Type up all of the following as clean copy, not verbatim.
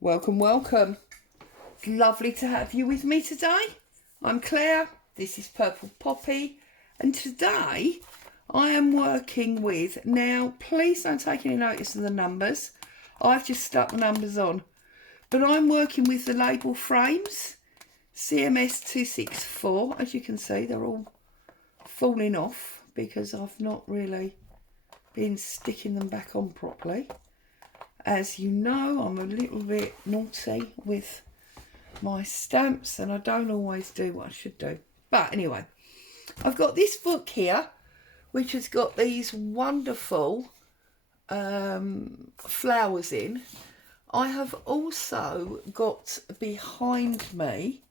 Welcome, welcome. It's lovely to have you with me today. I'm Claire, this is Purple Poppy, and today I am working with, now please don't take any notice of the numbers, I've just stuck the numbers on, but I'm working with the label frames, CMS 264, as you can see they're all falling off because I've not really been sticking them back on properly. As you know, I'm a little bit naughty with my stamps and I don't always do what I should do. But anyway, I've got this book here, which has got these wonderful flowers in. I have also got behind me,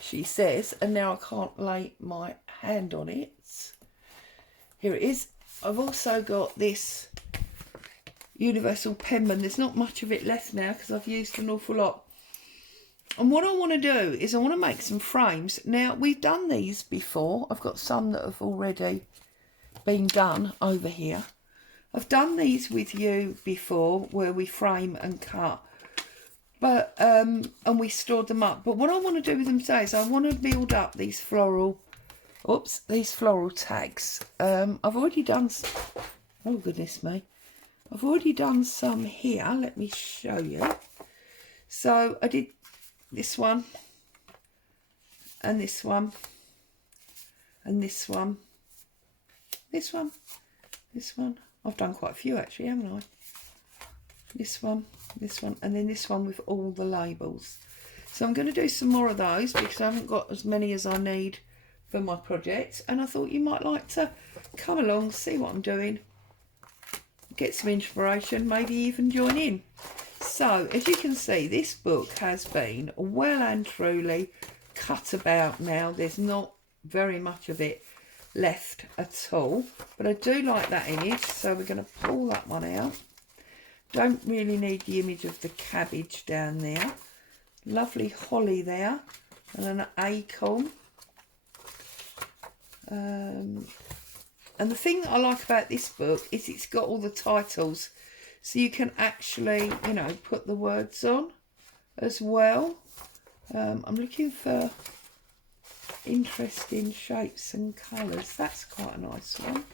she says, and now I can't lay my hand on it. Here it is. I've also got this universal penman. There's not much of it left now because I've used an awful lot. And what I want to do is I want to make some frames. Now, we've done these before. I've got some that have already been done over here. I've done these with you before where we frame and cut. But and we stored them up. But what I want to do with them today is I want to build up these floral tags. I've already done, oh goodness me. I've already done some here. Let me show you. So I did this one and this one and this one, this one. I've done quite a few actually, haven't I? This one, and then this one with all the labels. So I'm going to do some more of those because I haven't got as many as I need for my project, and I thought you might like to come along, see what I'm doing, get some inspiration, maybe even join in. So as you can see, this book has been well and truly cut about now. There's not very much of it left at all, but I do like that image, so we're going to pull that one out. Don't really need the image of the cabbage down there. Lovely holly there and an acorn. And the thing that I like about this book is it's got all the titles, so you can actually, you know, put the words on as well. I'm looking for interesting shapes and colours. That's quite a nice one.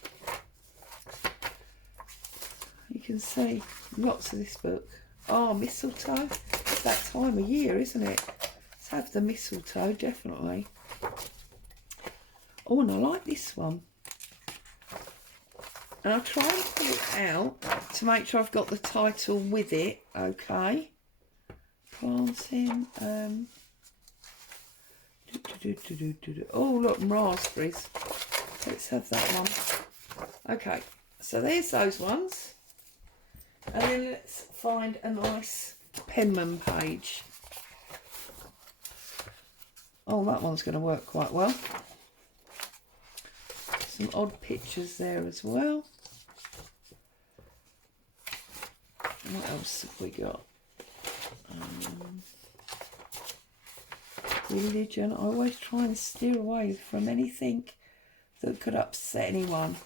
You can see lots of this book. Oh, mistletoe. It's that time of year, isn't it? Let's have the mistletoe, definitely. Oh, and I like this one. And I'll try and pull it out to make sure I've got the title with it, okay. Planting, oh look, raspberries. Let's have that one. Okay, so there's those ones. And then let's find a nice penman page. Oh, that one's going to work quite well. Some odd pictures there as well. What else have we got? Religion. I always try and steer away from anything that could upset anyone,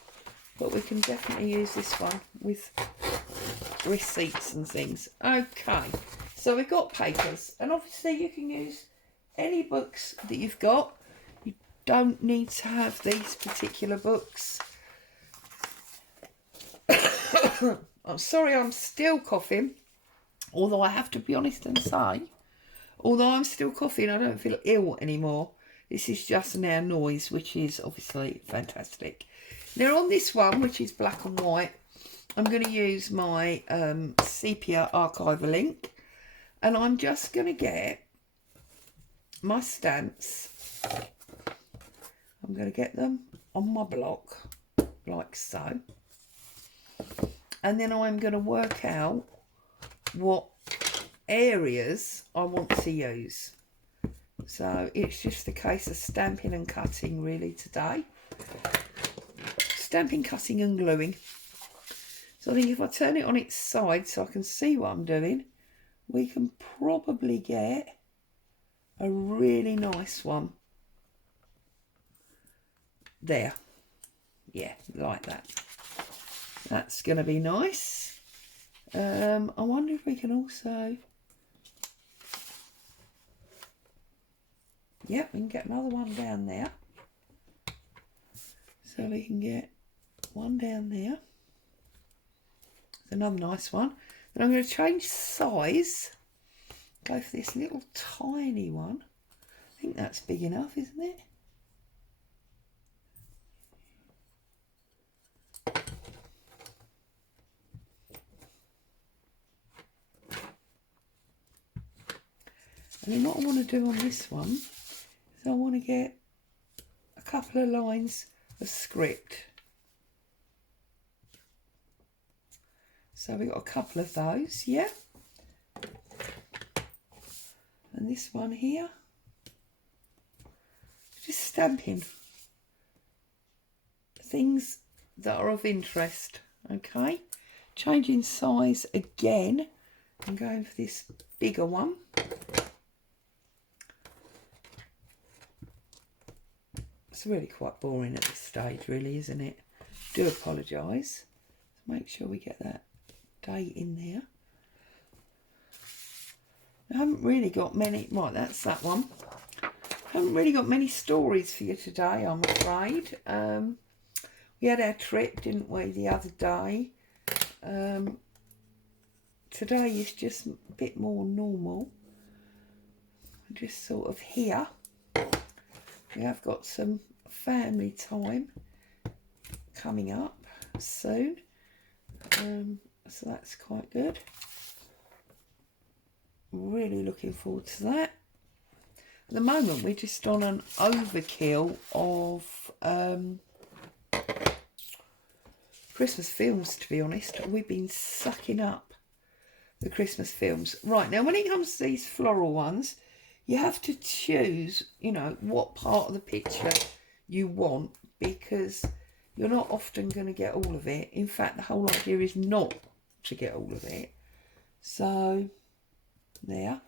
but we can definitely use this one with receipts and things. Okay, so we've got papers, and obviously you can use any books that you've got. You don't need to have these particular books. I'm sorry, I'm still coughing, although I have to be honest and say, although I'm still coughing, I don't feel ill anymore. This is just now noise, which is obviously fantastic. Now on this one, which is black and white, I'm going to use my sepia archival ink, and I'm just going to get my stamps. I'm going to get them on my block, like so. And then I'm going to work out what areas I want to use. So it's just a case of stamping and cutting really today. Stamping, cutting and gluing. So I think if I turn it on its side so I can see what I'm doing, we can probably get a really nice one. There. Yeah, like that. That's going to be nice. I wonder if we can also Yep, we can get another one down there. So we can get one down there. It's another nice one. Then I'm going to change size. Go for this little tiny one. I think that's big enough, isn't it? And then what I want to do on this one is I want to get a couple of lines of script. So we've got a couple of those, yeah. And this one here, just stamping things that are of interest, okay. Changing size again and going for this bigger one. It's really quite boring at this stage, really, isn't it? Do apologise. Make sure we get that date in there. I haven't really got many. Right, that's that one. I haven't really got many stories for you today, I'm afraid. We had our trip, didn't we, the other day. Today is just a bit more normal. Just sort of here. We have got some family time coming up soon. So that's quite good. Really looking forward to that. At the moment we're just on an overkill of Christmas films, to be honest. We've been sucking up the Christmas films. Right, now when it comes to these floral ones, you have to choose, you know, what part of the picture you want, because you're not often going to get all of it. In fact, the whole idea is not to get all of it. So there.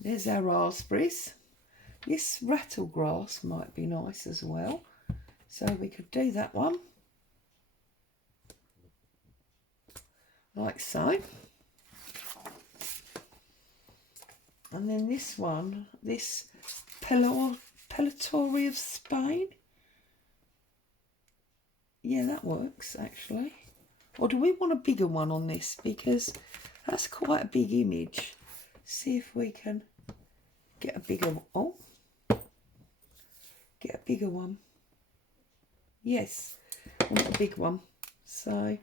There's our raspberries. This rattlegrass might be nice as well. So we could do that one. Like so. And then this one, this Pellitory of Spain. Yeah, that works actually. Or do we want a bigger one on this? Because that's quite a big image. See if we can get a bigger one. Oh, get a bigger one. Yes, I want a big one. So,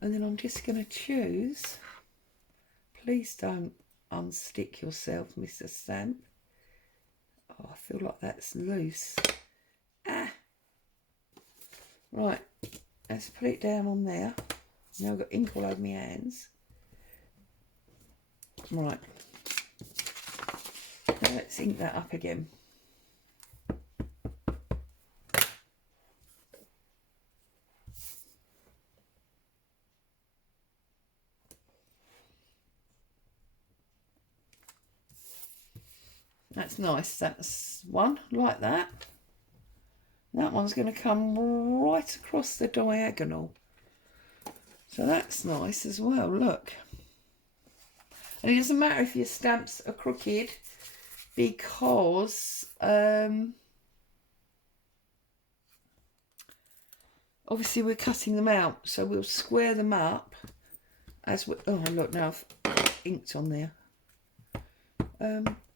and then I'm just going to choose. Please don't unstick yourself, Mr. Stamp. Oh, I feel like that's loose. Ah. Right, let's put it down on there. Now I've got ink all over my hands. Right. Now let's ink that up again. That's nice. That's one like that. That one's going to come right across the diagonal. So that's nice as well, look. And it doesn't matter if your stamps are crooked, because obviously we're cutting them out, so we'll square them up as we, oh look, now I've inked on there.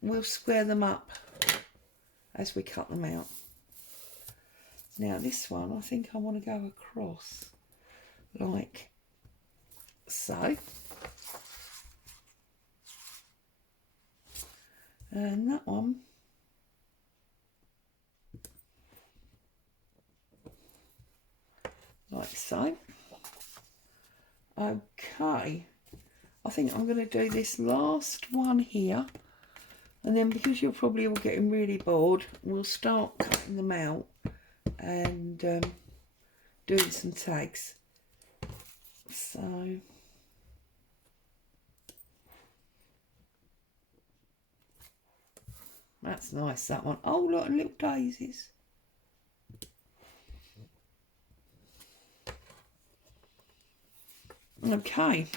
We'll square them up as we cut them out. Now this one, I think I want to go across like so. And that one, like so. Okay, I think I'm going to do this last one here, and then because you're probably all getting really bored, we'll start cutting them out and doing some tags. So that's nice, that one. Oh, look, little daisies. Okay,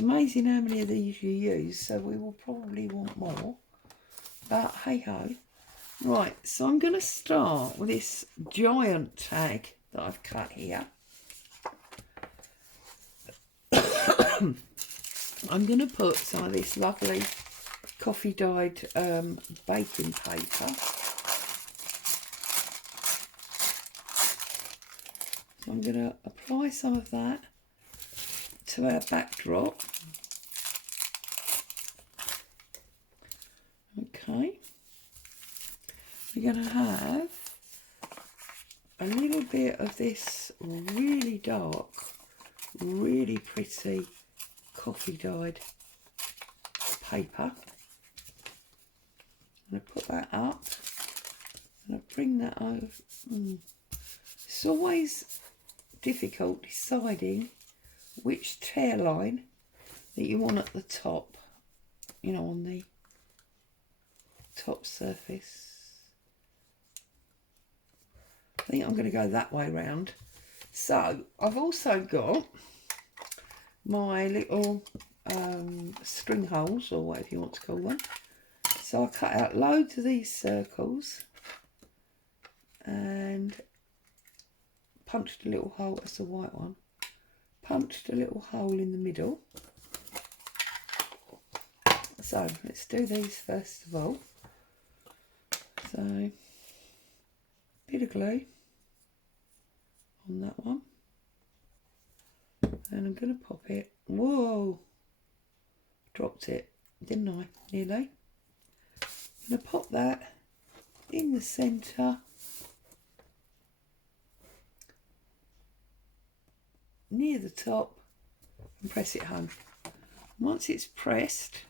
amazing how many of these you use, so we will probably want more. But hey ho. Right, so I'm going to start with this giant tag that I've cut here. I'm going to put some of this lovely coffee dyed baking paper. So I'm going to apply some of that to our backdrop. Okay. We're going to have a little bit of this really dark, really pretty coffee dyed paper. I'm going to put that up and I bring that over. It's always difficult deciding which tear line that you want at the top, you know, on the top surface. I think I'm going to go that way round. So I've also got my little string holes, or whatever you want to call them. So I cut out loads of these circles and punched a little hole. That's the white one. Punched a little hole in the middle. So let's do these first of all. So bit of glue on that one, and I'm going to pop it. Whoa, dropped it, didn't I? Nearly. I'm going to pop that in the centre, near the top, and press it home. Once it's pressed,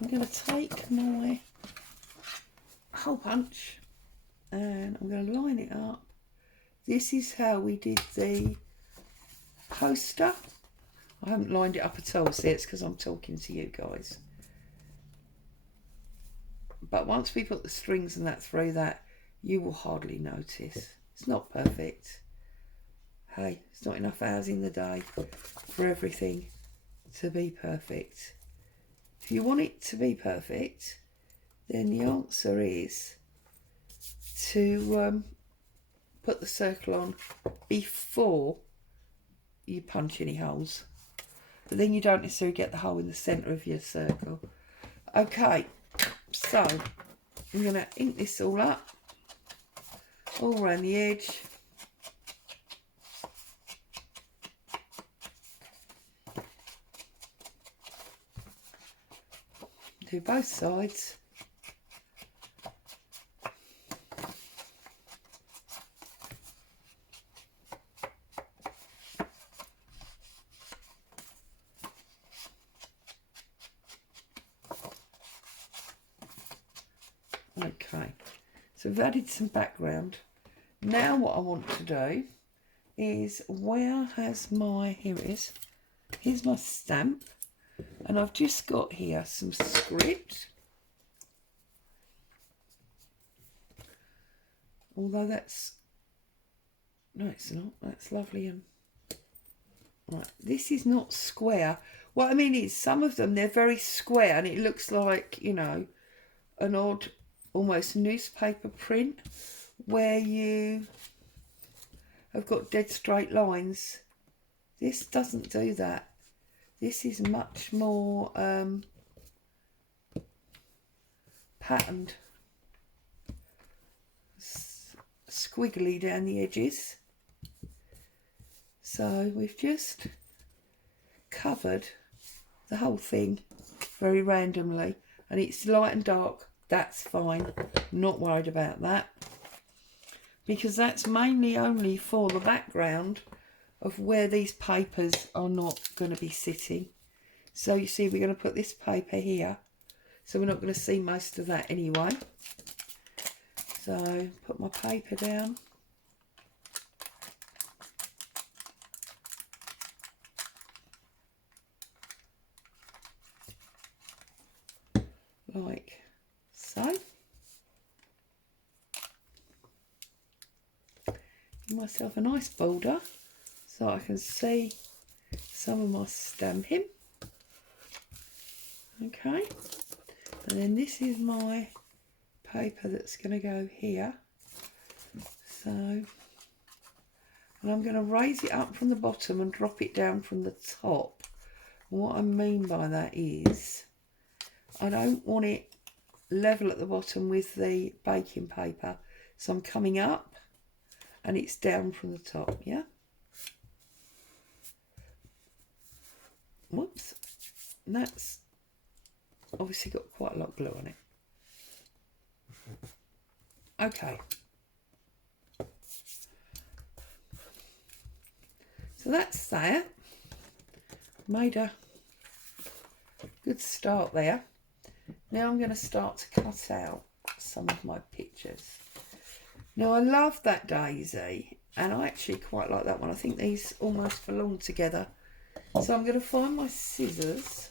I'm going to take my hole punch and I'm going to line it up. This is how we did the poster. I haven't lined it up at all, see, it's because I'm talking to you guys. But once we put the strings and that through that, you will hardly notice. It's not perfect. Hey, it's not enough hours in the day for everything to be perfect. If you want it to be perfect, then the answer is to put the circle on before you punch any holes. But then you don't necessarily get the hole in the centre of your circle. Okay, so I'm going to ink this all up, all around the edge. Do both sides. Okay, so we've added some background. Now what I want to do is, where has my, here it is, here's my stamp, and I've just got here some script, although that's, no it's not, that's lovely. And right, this is not square. What I mean is, some of them, they're very square and it looks like, you know, an odd almost newspaper print where you have got dead straight lines. This doesn't do that. This is much more patterned, squiggly down the edges. So we've just covered the whole thing very randomly, and it's light and dark. That's fine, not worried about that, because that's mainly only for the background of where these papers are not going to be sitting. So you see, we're going to put this paper here, so we're not going to see most of that anyway. So put my paper down. Like so. Give myself a nice border so I can see some of my stamping. Okay, and then this is my paper that's going to go here. So, and I'm going to raise it up from the bottom and drop it down from the top. And what I mean by that is I don't want it level at the bottom with the baking paper, so I'm coming up and it's down from the top. Yeah, whoops, and that's obviously got quite a lot of glue on it. Okay, so that's that. Made a good start there. Now I'm going to start to cut out some of my pictures. Now I love that daisy, and I actually quite like that one. I think these almost belong together. So I'm going to find my scissors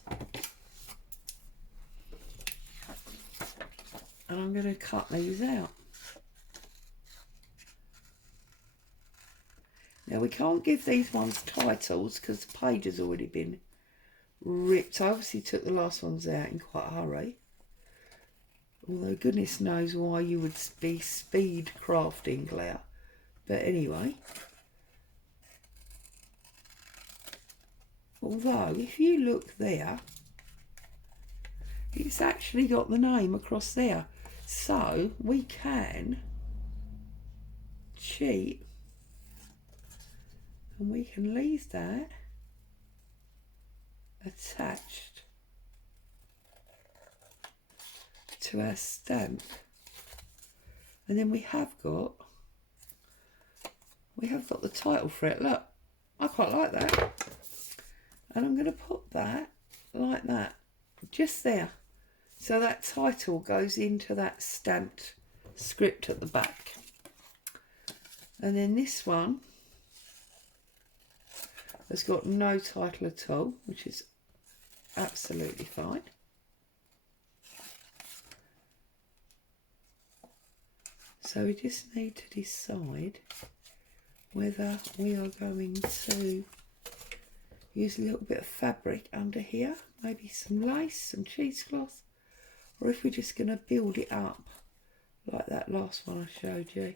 and I'm going to cut these out. Now we can't give these ones titles because the page has already been ripped. I obviously took the last ones out in quite a hurry. Although goodness knows why you would be speed crafting, Claire. But anyway. Although if you look there, it's actually got the name across there. So we can cheat and we can leave that attached to our stamp, and then we have got the title for it. Look, I quite like that, and I'm going to put that like that just there, so that title goes into that stamped script at the back. And then this one has got no title at all, which is absolutely fine. So we just need to decide whether we are going to use a little bit of fabric under here, maybe some lace, some cheesecloth, or if we're just going to build it up like that last one I showed you.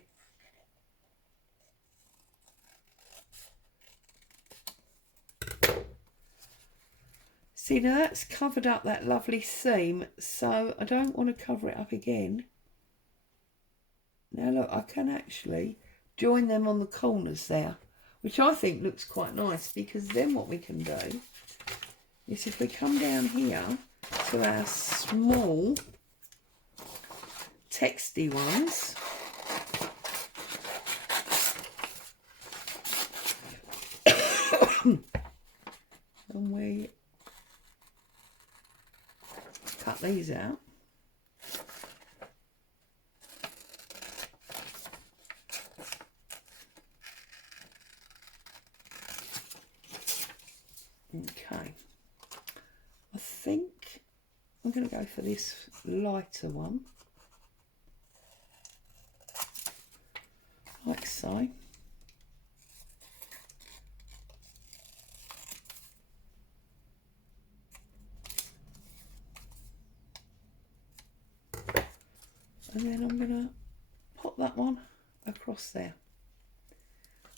See, now that's covered up that lovely seam, so I don't want to cover it up again. Now look, I can actually join them on the corners there, which I think looks quite nice, because then what we can do is if we come down here to our small texty ones, and we cut these out. Okay, I think I'm going to go for this lighter one, like so. And then I'm going to put that one across there.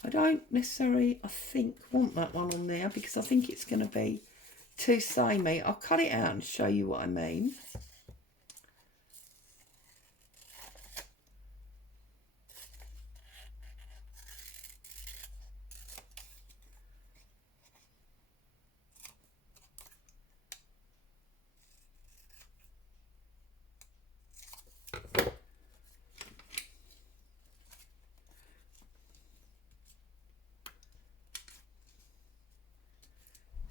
I don't necessarily, I think, want that one on there because I think it's going to be too samey. I'll cut it out and show you what I mean.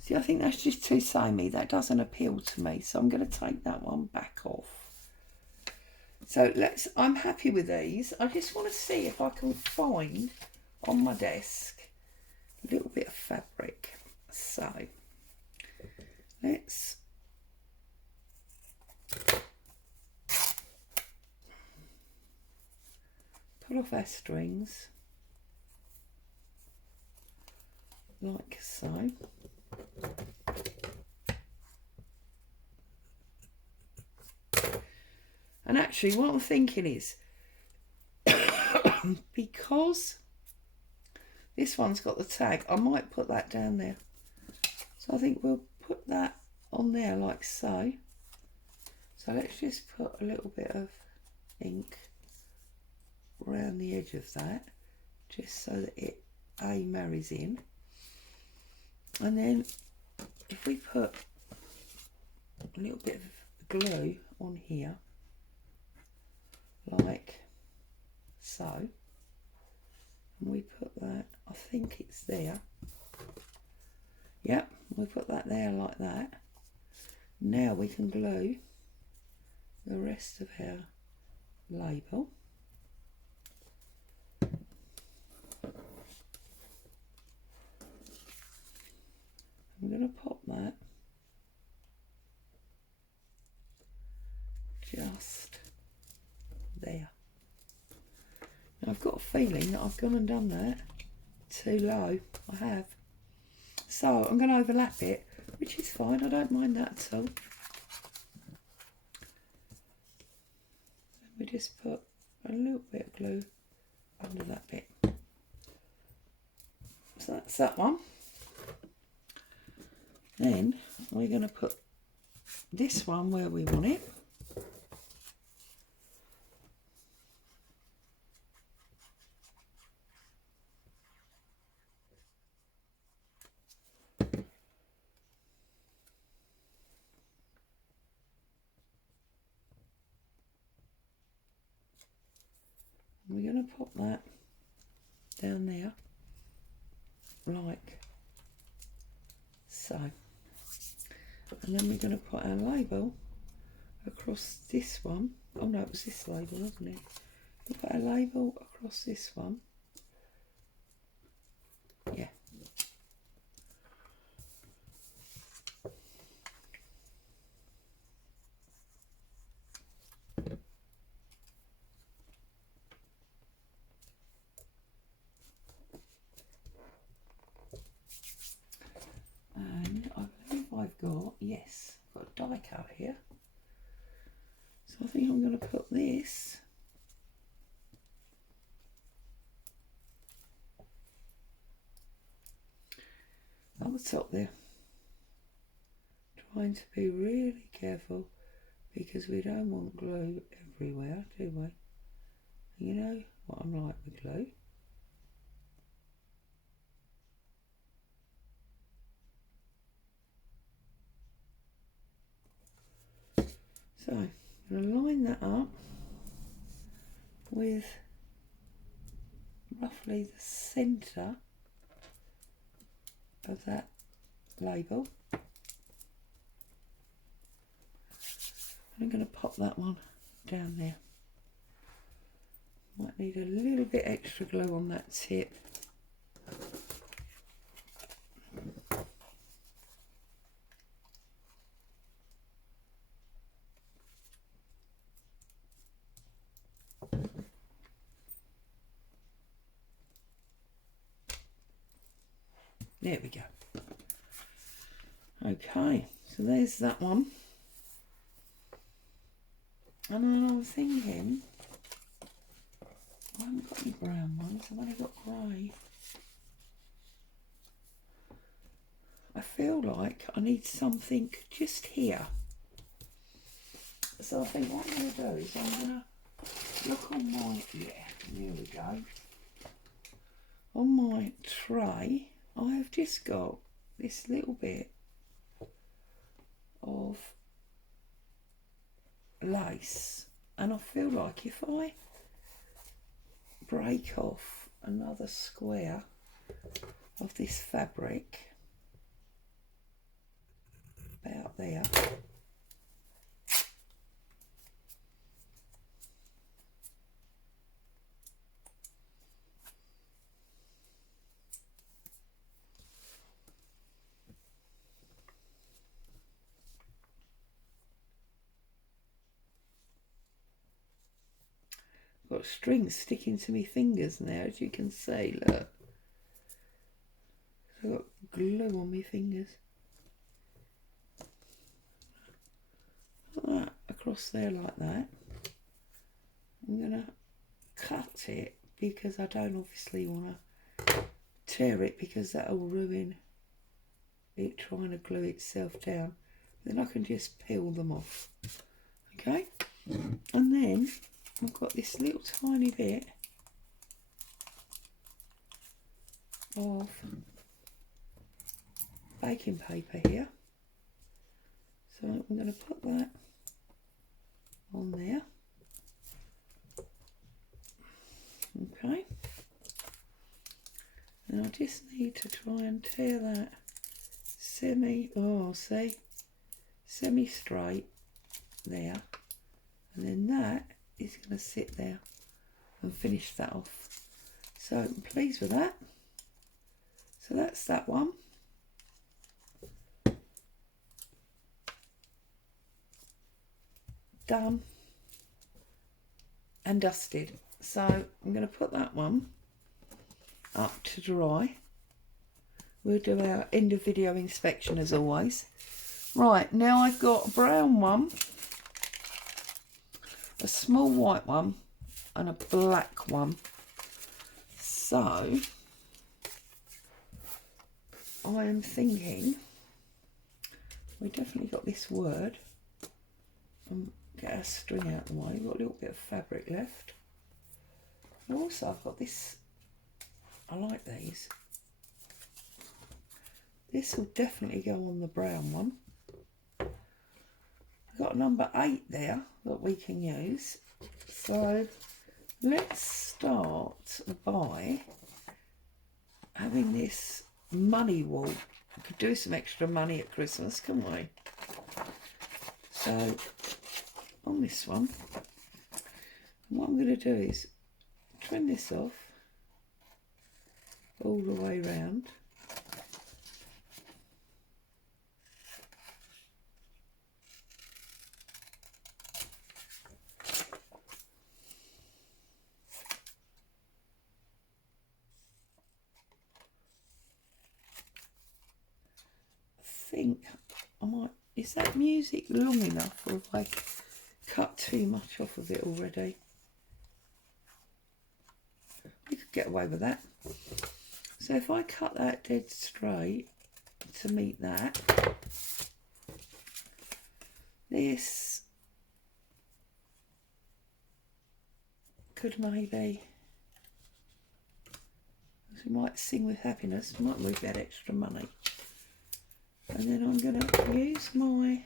See, I think that's just too samey. That doesn't appeal to me, so I'm going to take that one back off. So I'm happy with these. I just want to see if I can find on my desk a little bit of fabric. So let's pull off our strings like so. And actually what I'm thinking is, because this one's got the tag, I might put that down there. So I think we'll put that on there like so. So let's just put a little bit of ink around the edge of that, just so that it marries in. And then if we put a little bit of glue on here, like so, and we put that, I think it's there. Yep, we put that there like that. Now we can glue the rest of our label. I'm going to pop that just there. Now I've got a feeling that I've gone and done that too low. I have. So I'm going to overlap it, which is fine. I don't mind that at all. We just put a little bit of glue under that bit. So that's that one. Then we're going to put this one where we want it. We're going to pop that down there like so. And then we're going to put our label across this one. Oh no, it was this label, wasn't it? We'll put our label across this one. Yeah. And I believe I've got, yes, I've got a die cut here. So I think I'm going to put this on the top there. Trying to be really careful because we don't want glue everywhere, do we? You know what I'm like with glue. So I'm going to line that up with roughly the centre of that label. I'm going to pop that one down there. Might need a little bit extra glue on that tip. There we go. Okay, so there's that one. And then I'm thinking, I haven't got any brown ones, I've only got grey. I feel like I need something just here. So I think what I'm going to do is I'm going to look on my, yeah, here we go. On my tray, I have just got this little bit of lace, and I feel like if I break off another square of this fabric about there, got strings sticking to my fingers now, as you can see, look. I've got glue on my fingers. Put that across there like that. I'm going to cut it because I don't obviously want to tear it because that'll ruin it trying to glue itself down. Then I can just peel them off. Okay, and then I've got this little tiny bit of baking paper here, so I'm going to put that on there. Okay, and I just need to try and tear that semi straight there, and then that is going to sit there and finish that off. So I'm pleased with that. So that's that one. Done and dusted. So I'm going to put that one up to dry. We'll do our end of video inspection as always. Right, now I've got a brown one, a small white one and a black one. So I am thinking we definitely got this word. Get our string out of the way. We've got a little bit of fabric left. And also I've got this, I like these. This will definitely go on the brown one. I've got number 8 there that we can use. So let's start by having this money wool. We could do some extra money at Christmas, couldn't we? So on this one, what I'm going to do is trim this off all the way round. I think I might, is that music long enough, or have I cut too much off of it already? We could get away with that. So if I cut that dead straight to meet that, this could maybe, we might sing with happiness, might we get extra money. And then I'm going to use my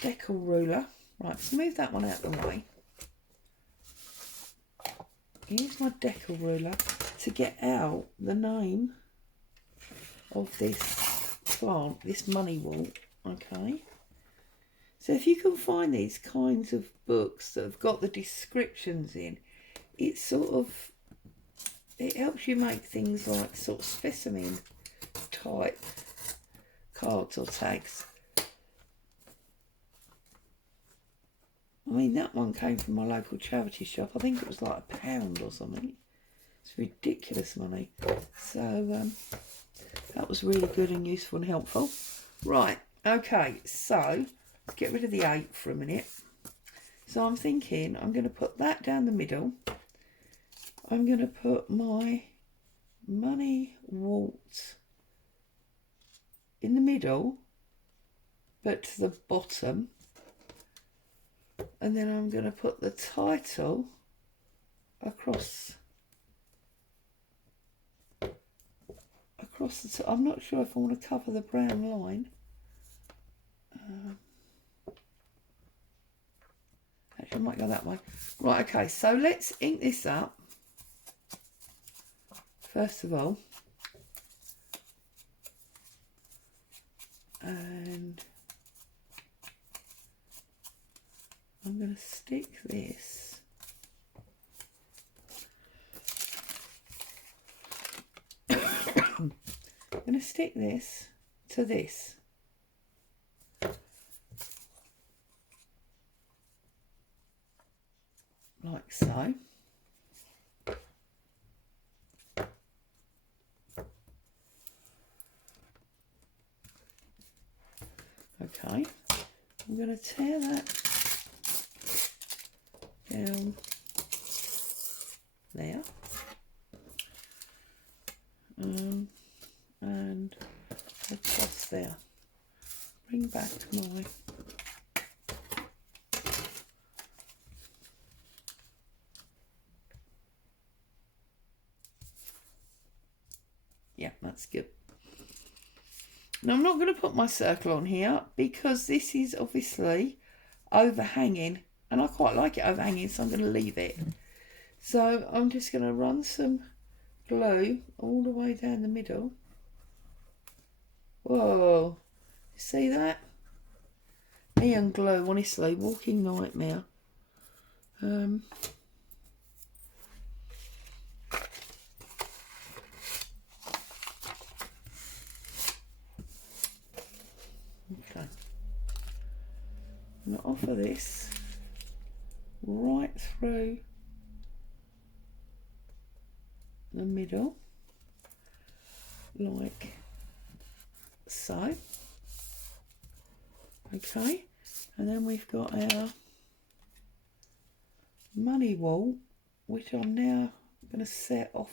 decal ruler. Right, so move that one out of the way. Use my decal ruler to get out the name of this plant, this money wool. Okay. So if you can find these kinds of books that have got the descriptions in, it's sort of, it helps you make things like sort of specimen type cards or tags. I mean, that one came from my local charity shop. I think it was like £1 or something. It's ridiculous money. So that was really good and useful and helpful. Right, okay, so let's get rid of the 8 for a minute. So I'm thinking I'm going to put that down the middle. I'm going to put my money walt in the middle, but to the bottom. And then I'm going to put the title across the top. I'm not sure if I want to cover the brown line. Actually, I might go that way. Right, okay, so let's ink this up. First of all. And I'm going to stick this I'm going to stick this to this. Like so. Okay, I'm going to tear that down there, and across there. Bring back to my that's good. Now I'm not going to put my circle on here because this is obviously overhanging, and I quite like it overhanging, so I'm going to leave it. So I'm just going to run some glue all the way down the middle. Whoa, see that? Neon glue, honestly, walking nightmare. Okay, I'm going to offer this right through the middle, like so. Okay, and then we've got our money wall, which I'm now going to set off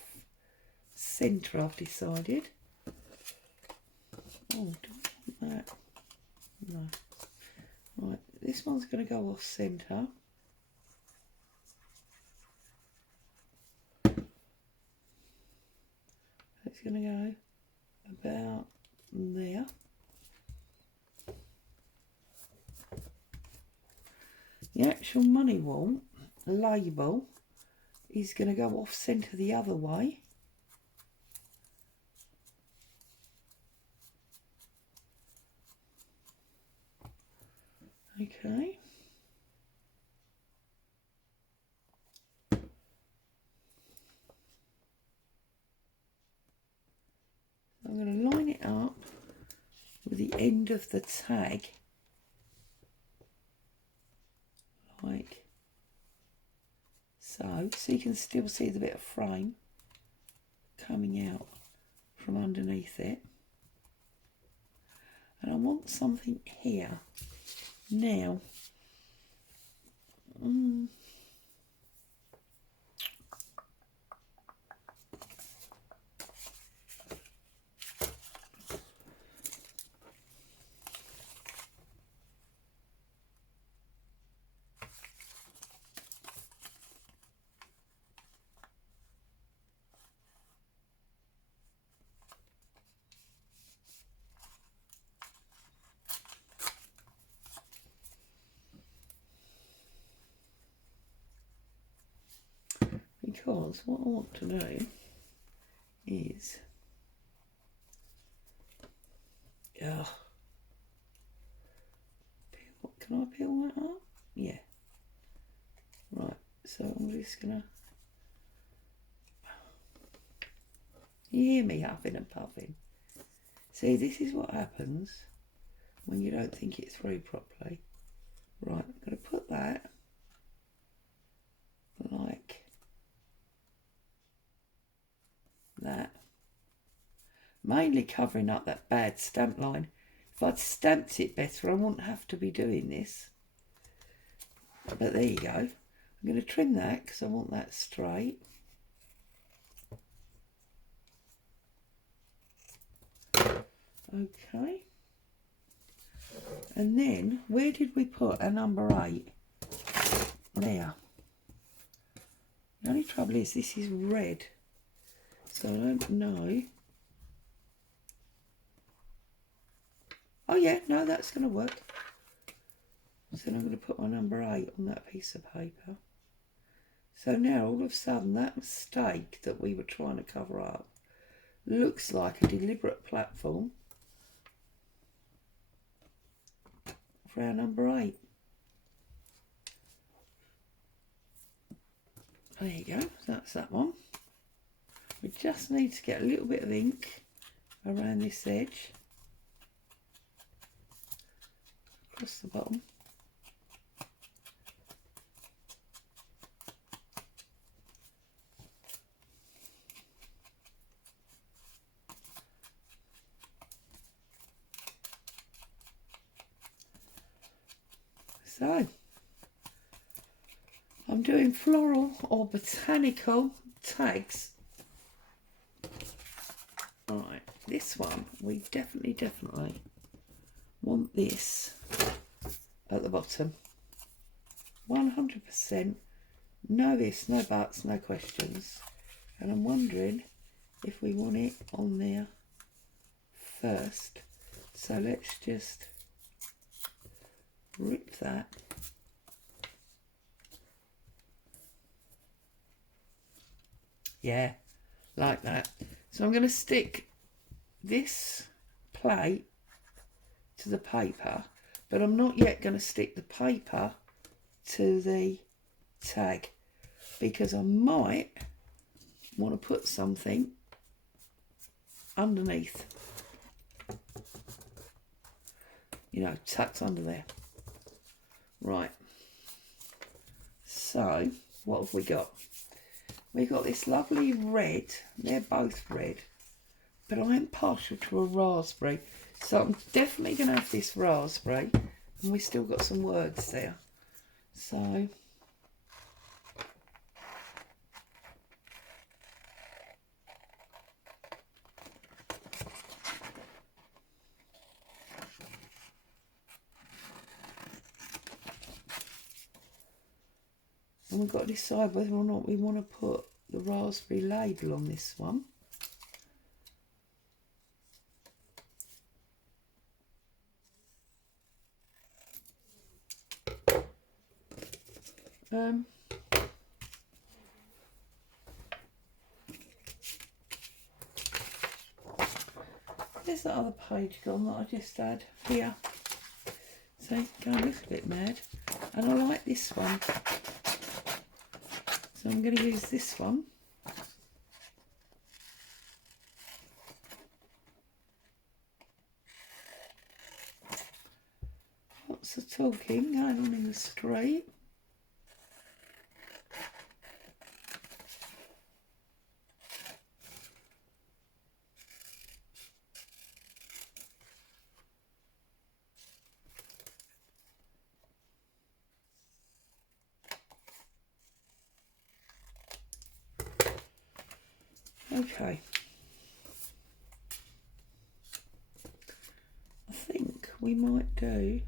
centre, I've decided. Oh, do I want that? No. Right, this one's going to go off centre. It's going to go about there. The actual money wall label is going to go off centre the other way. Okay. I'm going to line it up with the end of the tag, like so. So you can still see the bit of frame coming out from underneath it. And I want something here. Now, because what I want to do is, can I peel that up? Yeah. Right, so I'm just gonna, you hear me huffing and puffing. See, this is what happens when you don't think it through properly. Right, I'm gonna put that like that, mainly covering up that bad stamp line. If I'd stamped it better, I wouldn't have to be doing this. But there you go. I'm going to trim that because I want that straight. Okay. And then, where did we put our number 8? There. The only trouble is this is red, so I don't know. Oh yeah, no, that's going to work. So then I'm going to put my number 8 on that piece of paper. So now all of a sudden that mistake that we were trying to cover up looks like a deliberate platform for our number 8. There you go, that's that one. We just need to get a little bit of ink around this edge, across the bottom. So, I'm doing floral or botanical tags. Right, this one, we definitely want this at the bottom. 100%. No ifs, no buts, no questions. And I'm wondering if we want it on there first. So let's just rip that. Yeah, like that. So I'm going to stick this plate to the paper, but I'm not yet going to stick the paper to the tag, because I might want to put something underneath, you know, tucked under there. Right, so what have we got? We've got this lovely red. They're both red, but I am partial to a raspberry, so I'm definitely going to have this raspberry, and we still got some words there. So and we've got to decide whether or not we want to put the raspberry label on this one. There's that other page gone that I just had here. So going a little bit mad. And I like this one. So I'm going to use this one. Lots of talking going on in the street. Okay. I think we might do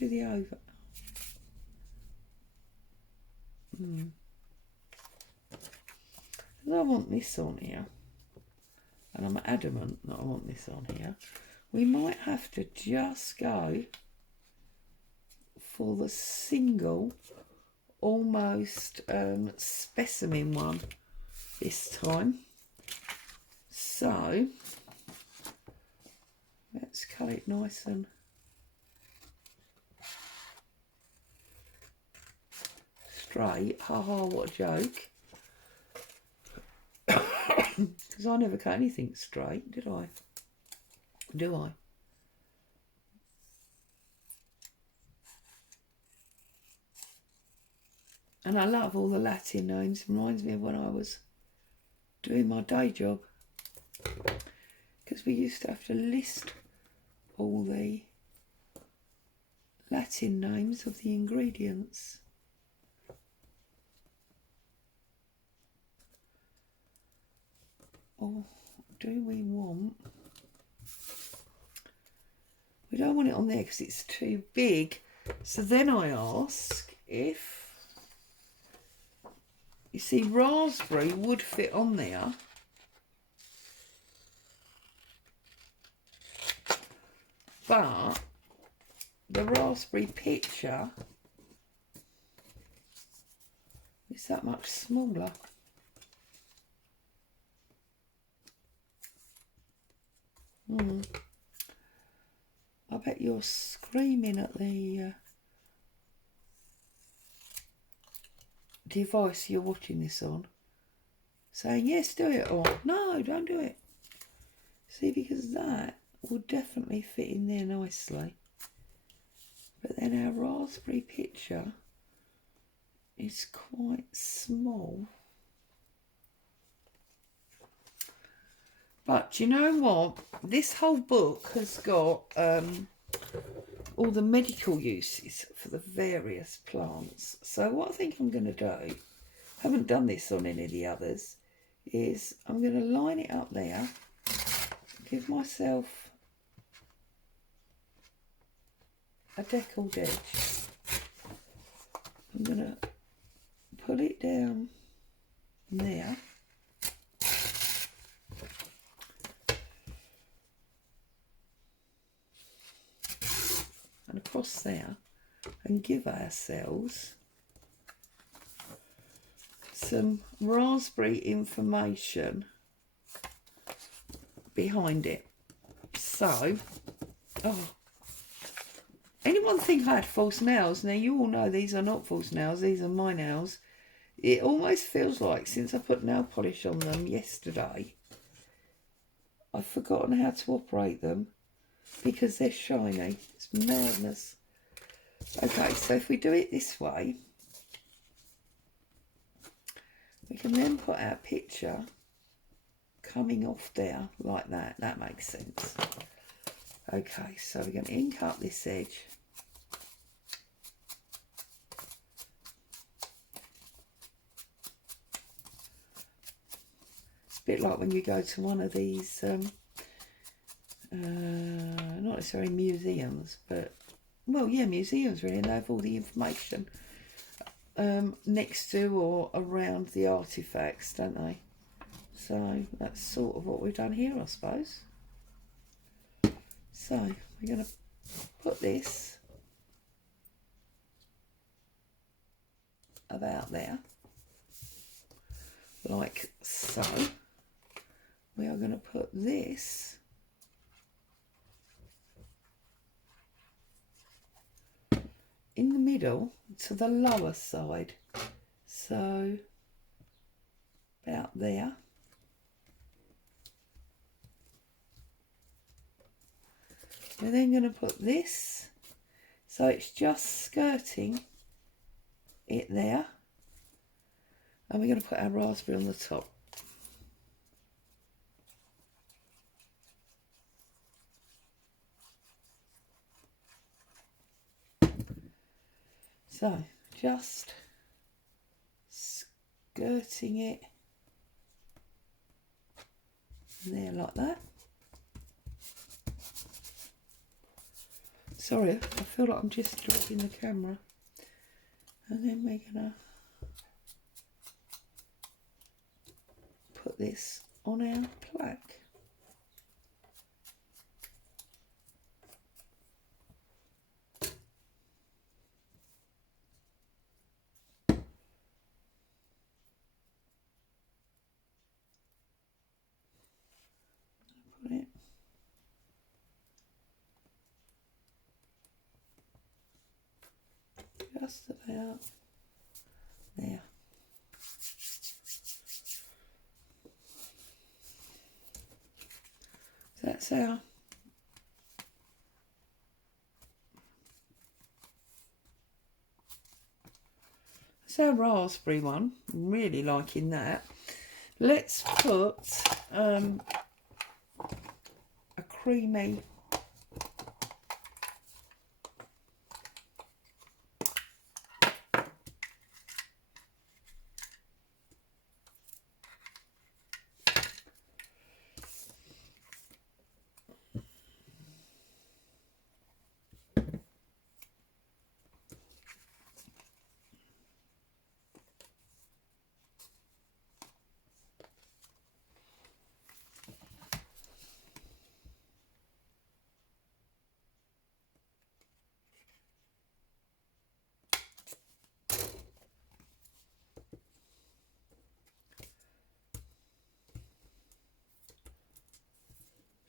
the over. I want this on here, and I'm adamant that I want this on here. We might have to just go for the single, almost specimen one this time. So let's cut it nice and straight. Haha, what a joke. Because I never cut anything straight, did I? Do I? And I love all the Latin names. It reminds me of when I was doing my day job. Because we used to have to list all the Latin names of the ingredients. Or do we want... We don't want it on there because it's too big. So then I ask if... You see, raspberry would fit on there. But the raspberry picture is that much smaller. I bet you're screaming at the device you're watching this on, saying yes, do it, or no, don't do it. See, because that will definitely fit in there nicely. But then our raspberry picture is quite small. But you know what? This whole book has got all the medical uses for the various plants. So what I think I'm going to do, haven't done this on any of the others, is I'm going to line it up there, give myself a deckled edge. I'm going to put it down there, and across there, and give ourselves some raspberry information behind it. So, anyone think I had false nails? Now you all know these are not false nails, these are my nails. It almost feels like since I put nail polish on them yesterday, I've forgotten how to operate them because they're shiny. It's madness. Okay, so if we do it this way, we can then put our picture coming off there like that. That makes sense. Okay, so we're going to ink up this edge. It's a bit like when you go to one of these, not necessarily museums, but, well, yeah, museums really, and they have all the information next to or around the artefacts, don't they? So that's sort of what we've done here, I suppose. So we're going to put this about there, like so. We are going to put this in the middle to the lower side, so about there. We're then going to put this so it's just skirting it there, and we're going to put our raspberry on the top. So just skirting it there like that. Sorry, I feel like I'm just dropping the camera. And then we're gonna put this on our plaque. Put it just about there. So that's our raspberry one. I'm really liking that. Let's put a creamy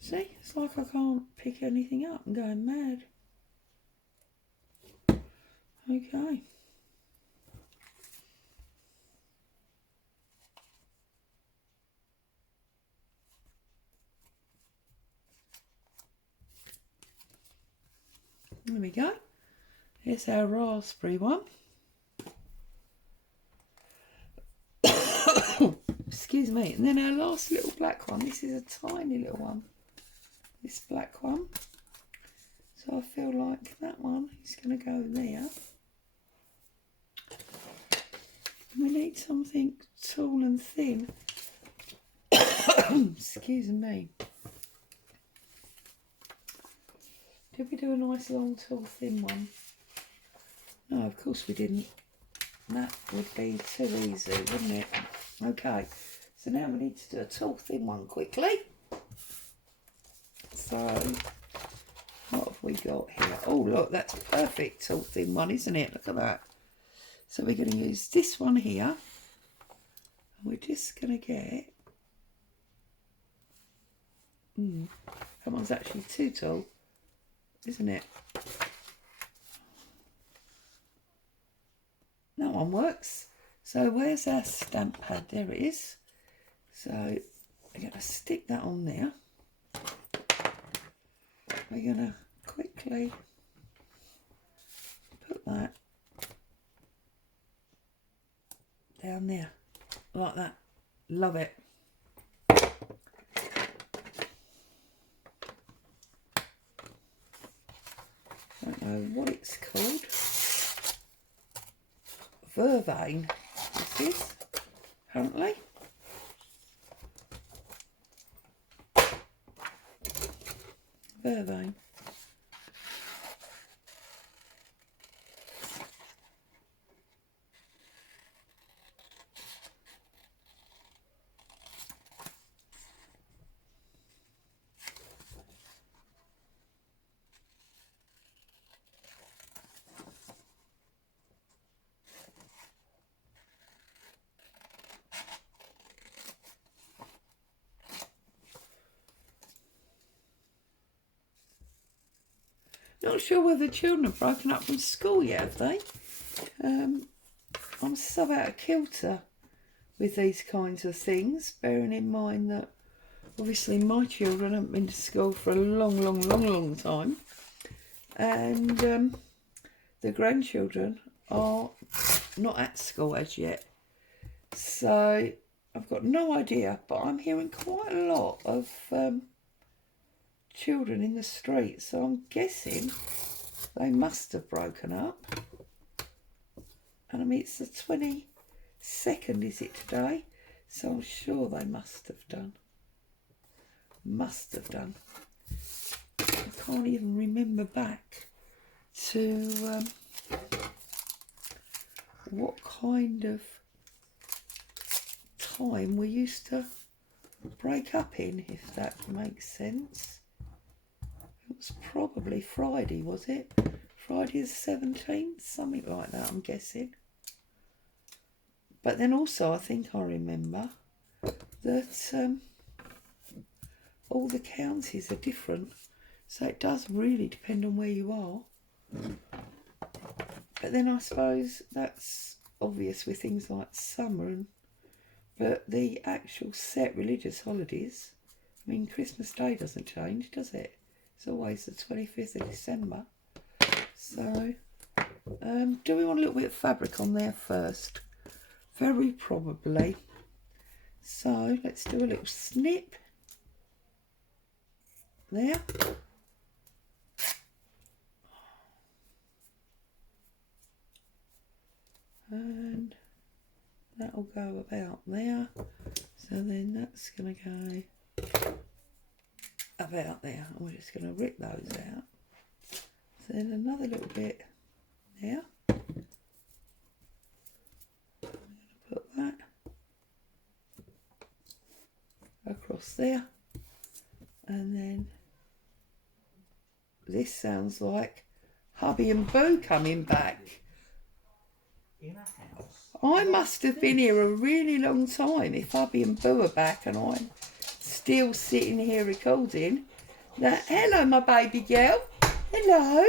See, it's like I can't pick anything up. I'm going mad. Okay. There we go. Here's our raspberry one. Excuse me. And then our last little black one. This is a tiny little one. This black one. So So I feel like that one is going to go there. We need something tall and thin. Excuse me. Did we do a nice long, tall, thin one? No, of course we didn't. That would be too easy, wouldn't it? Okay, so now we need to do a tall, thin one quickly. So, what have we got here? Oh, look, that's perfect tall, thin one, isn't it? Look at that. So we're going to use this one here. And we're just going to get... that one's actually too tall, isn't it? That one works. So where's our stamp pad? There it is. So we're going to stick that on there. We're going to quickly put that down there, like that. Love it. Don't know what it's called. Vervain, this is, apparently. Vervain. Not sure whether the children have broken up from school yet, have they? I'm so out of kilter with these kinds of things, bearing in mind that obviously my children haven't been to school for a long time, and the grandchildren are not at school as yet. So I've got no idea, but I'm hearing quite a lot of children in the street, so I'm guessing they must have broken up. And I mean, it's the 22nd, is it, today? So I'm sure they must have done. Must have done. I can't even remember back to what kind of time we used to break up in, if that makes sense. It was probably Friday, was it? Friday the 17th, something like that, I'm guessing. But then also I think I remember that all the counties are different, so it does really depend on where you are. But then I suppose that's obvious with things like summer, but the actual set religious holidays, I mean, Christmas Day doesn't change, does it? It's always the 25th of December. So, do we want a little bit of fabric on there first? Very probably. So, let's do a little snip there. And that'll go about there. So then that's going to go about there. And we're just going to rip those out. So then another little bit there. I'm going to put that across there. And then this sounds like Hubby and Boo coming back. In a house. I must have been here a really long time if Hubby and Boo are back and I'm still sitting here recording. That, hello, my baby girl. Hello.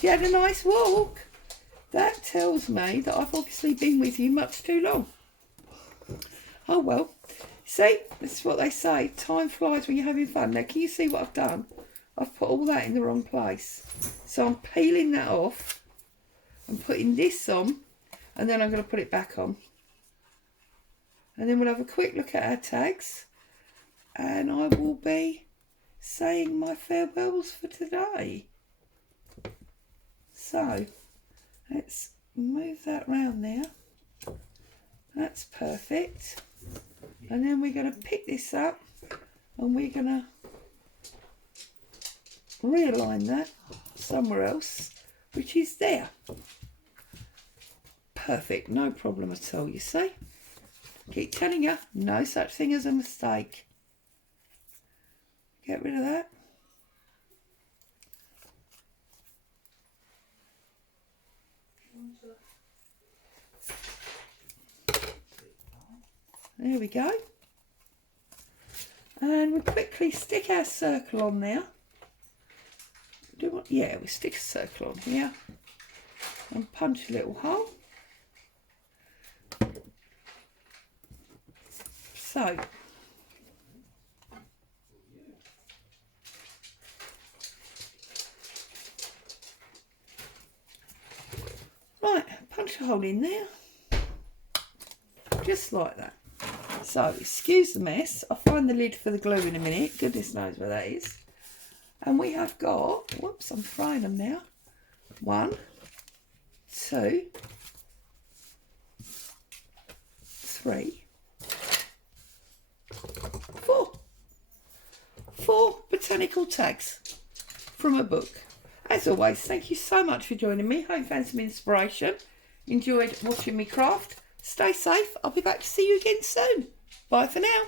You had a nice walk. That tells me that I've obviously been with you much too long. Oh well. See, this is what they say. Time flies when you're having fun. Now, can you see what I've done? I've put all that in the wrong place. So I'm peeling that off and putting this on, and then I'm going to put it back on. And then we'll have a quick look at our tags, and I will be saying my farewells for today. So let's move that round there. That's perfect. And then we're going to pick this up and we're going to realign that somewhere else, which is there. Perfect, no problem at all, you see. Keep telling you, no such thing as a mistake. Get rid of that. There we go. And we quickly stick our circle on there. Yeah, we stick a circle on here and punch a little hole. So, right, punch a hole in there, just like that. So, excuse the mess, I'll find the lid for the glue in a minute, goodness knows where that is. And we have got, whoops, I'm trying them now, 1, 2, 3, 4 botanical tags from a book. As always, thank you so much for joining me. Hope you found some inspiration. Enjoyed watching me craft. Stay safe. I'll be back to see you again soon. Bye for now.